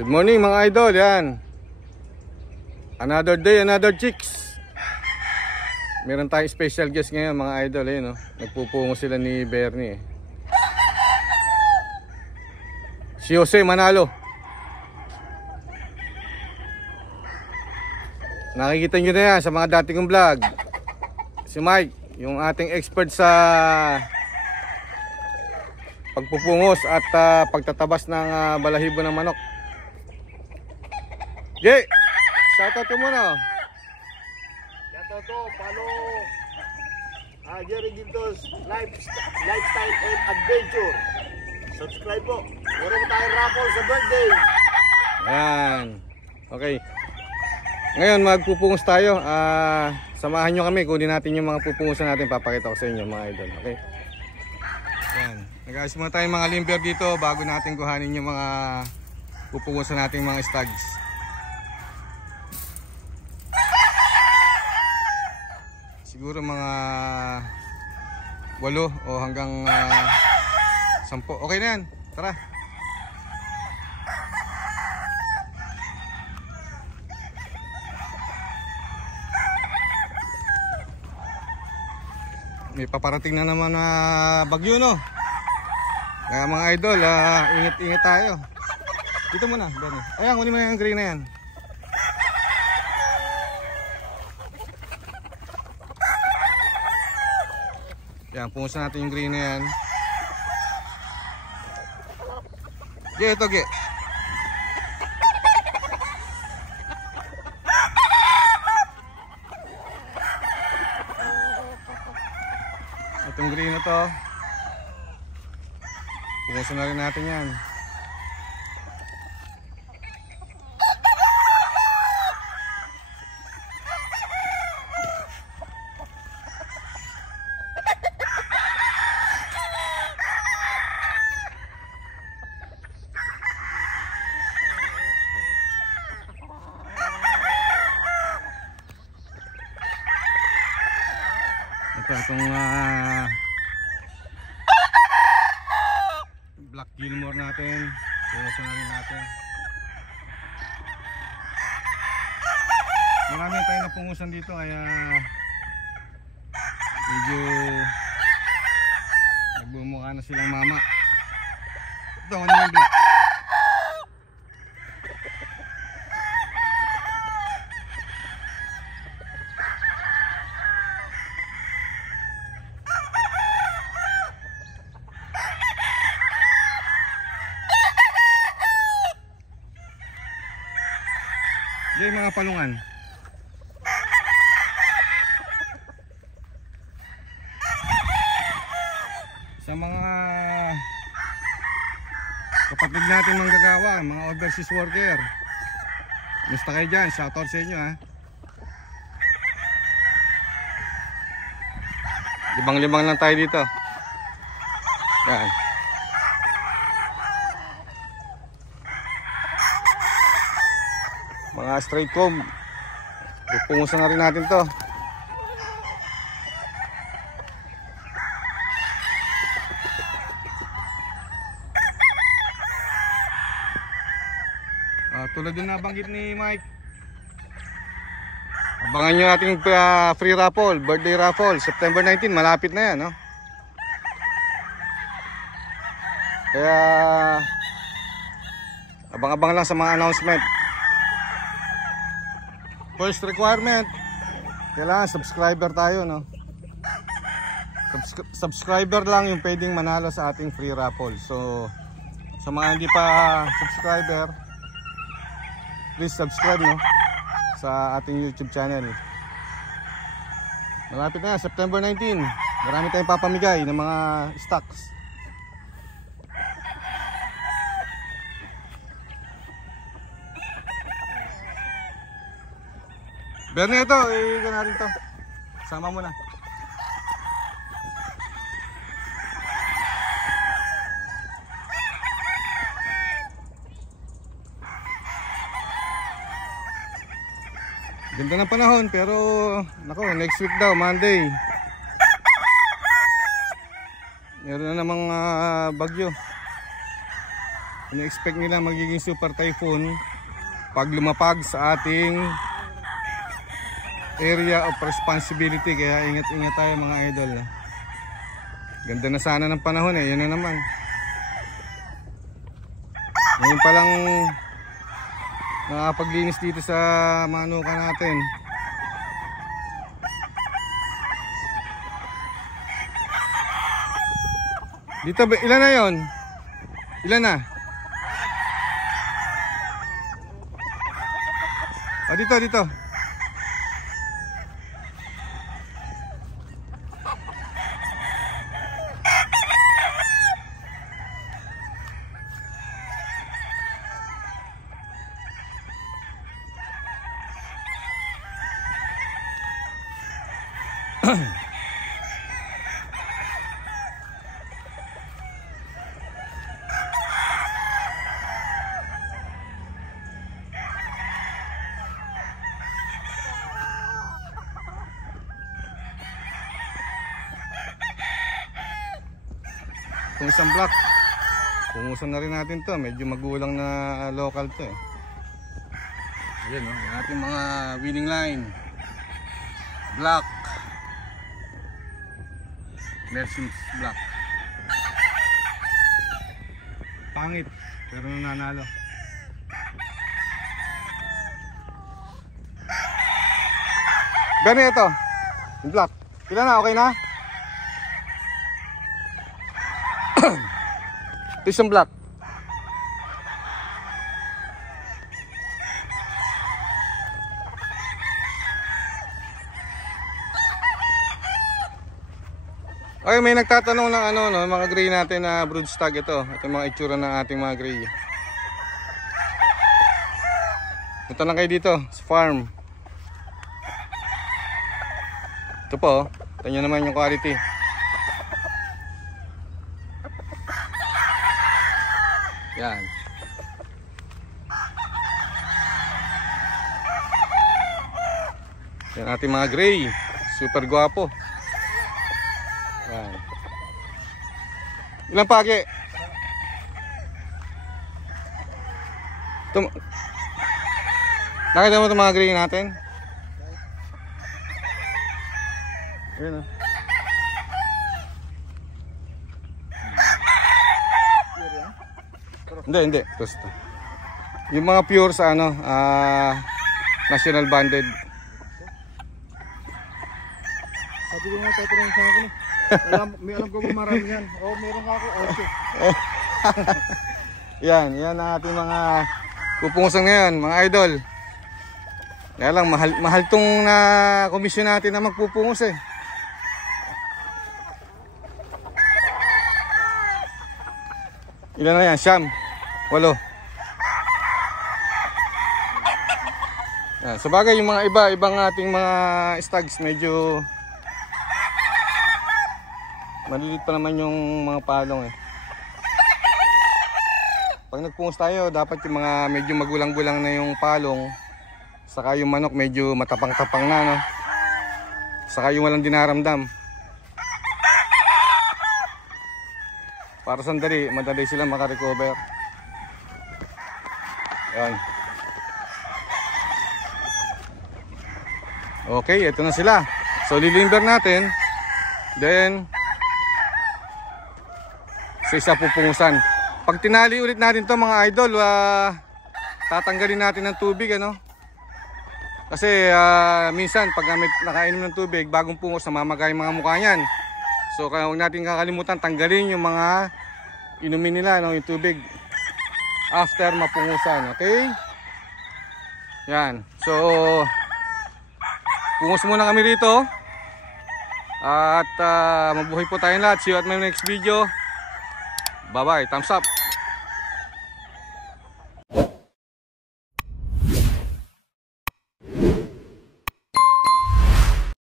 Good morning mga idol, yan. Another day, another chicks. Meron tayong special guest ngayon mga idol, eh, no? Nagpupungo sila ni Bernie, eh. Si Jose Manalo. Nakikita nyo na yan sa mga dating kong vlog. Si Mike, yung ating expert sa pagpupungos at pagtatabas ng balahibo ng manok. Jay, shoutout mo muna. Shoutout to, follow Jerry Gintos Lifestyle and Adventure. Subscribe po. Meron tayong raffle sa birthday. Ayan. Okay. Ngayon magpupungos tayo. Samahan nyo kami. Kunin natin yung mga pupungosan natin. Papakita ko sa inyo mga idol. Okay. Ayan. Nag-ayos muna tayong mga limber dito bago natin kuhanin yung mga pupungosan nating mga stags. Siguro mga 8 o hanggang 10. Okay na yan. Tara. May paparating na naman na bagyo, no? Kaya mga idol, ingat-ingat tayo. Dito muna, Benny. Ayan, kunin mo na yung green na yan. Yan, pungusan natin yung green na yan. Ge, ito ge. Itong green na to, pungusan na rin natin yan. Itong Black Gilmore natin, pungusan na rin natin. Marami tayong napungusan dito kaya medyo nagbumukha na silang mama. Ito, ano yung black? Yung mga palungan. Sa mga kapatid natin manggagawa, mga overseas worker, musta kayo dyan? Shoutout sa inyo, ha. Libang-libang lang tayo dito. Yan. Mga straight comb. Pupungusan na rin natin to. Tulad din nabanggit ni Mike, abangan nyo ating free raffle, birthday raffle, September 19, malapit na yan, no? Kaya abang-abang lang sa mga announcement. First requirement, kailangan subscriber tayo, no? Subscriber lang yung pwedeng manalo sa ating free raffle. So sa mga hindi pa subscriber, please subscribe, no, sa ating YouTube channel. Malapit na, September 19. Marami tayong papamigay ng mga stocks. Bernie, ito, ikan natin to. Sama mo na. Ganda ng panahon, pero nako, next week daw, Monday, meron na namang bagyo. ina-expect nila magiging super typhoon pag lumapag sa ating area of responsibility. Kaya ingat-ingat tayo mga idol. Ganda na sana ng panahon eh, yun na naman. Ngayon palang nakapaglinis dito sa manuka natin. Dito ba, ilan na yon? Ilan na? O dito, dito. Itong isang block, pungusan na rin natin to. Medyo magulang na local to eh. Ayan o, yung ating mga winning line. Black Mercedes black. Pangit, pero nananalo. Gani ito, yung black. Kailan na, okay na? Ito isang black. Okay, may nagtatanong ng ano, no, mga gray natin na broodstag ito. Ito yung mga itsura ng ating mga gray. Punta lang kayo dito sa farm. Ito po, tingnan naman yung quality. Yan. Yan ating mga gray. Super guwapo. Yan. Ilang pagi? Nakita mo itong mga gray natin? Ayan o. Hindi. Gusto. Yung mga pure sa ano, national banded. Sabi ko nga tatanong sa akin eh. May alam ko kung marami yan. Oo, meron nga ako. Yan ang ating mga pupungusan ngayon, mga idol. Kaya lang, mahal tong komisyon natin na magpupungos eh. Ilan na yan? Siyam? 8? Yan. Sa bagay, yung mga ibang ating mga stags, medyo maliliit pa naman yung mga palong eh. Pag nagpungos tayo, dapat yung mga medyo magulang-gulang na yung palong. Saka yung manok medyo matapang-tapang na, no? Saka yung walang dinaramdam. Para sandali, madali sila makarecover. Ayan. Okay, ito na sila. So lilimber natin. Then isa pupungusan. Pag tinali ulit natin to mga idol, tatanggalin natin ng tubig, ano? Kasi minsan pag nakainom ng tubig, bagong pungos, namamagay mga mukha niyan. So kaya huwag natin kakalimutan tanggalin yung mga inumin nila, no, yung tubig after mapungusan. Okay? Yan. So pungos muna kami rito. At mabuhay po tayong lahat. See you at my next video. Bye bye. Thumbs up.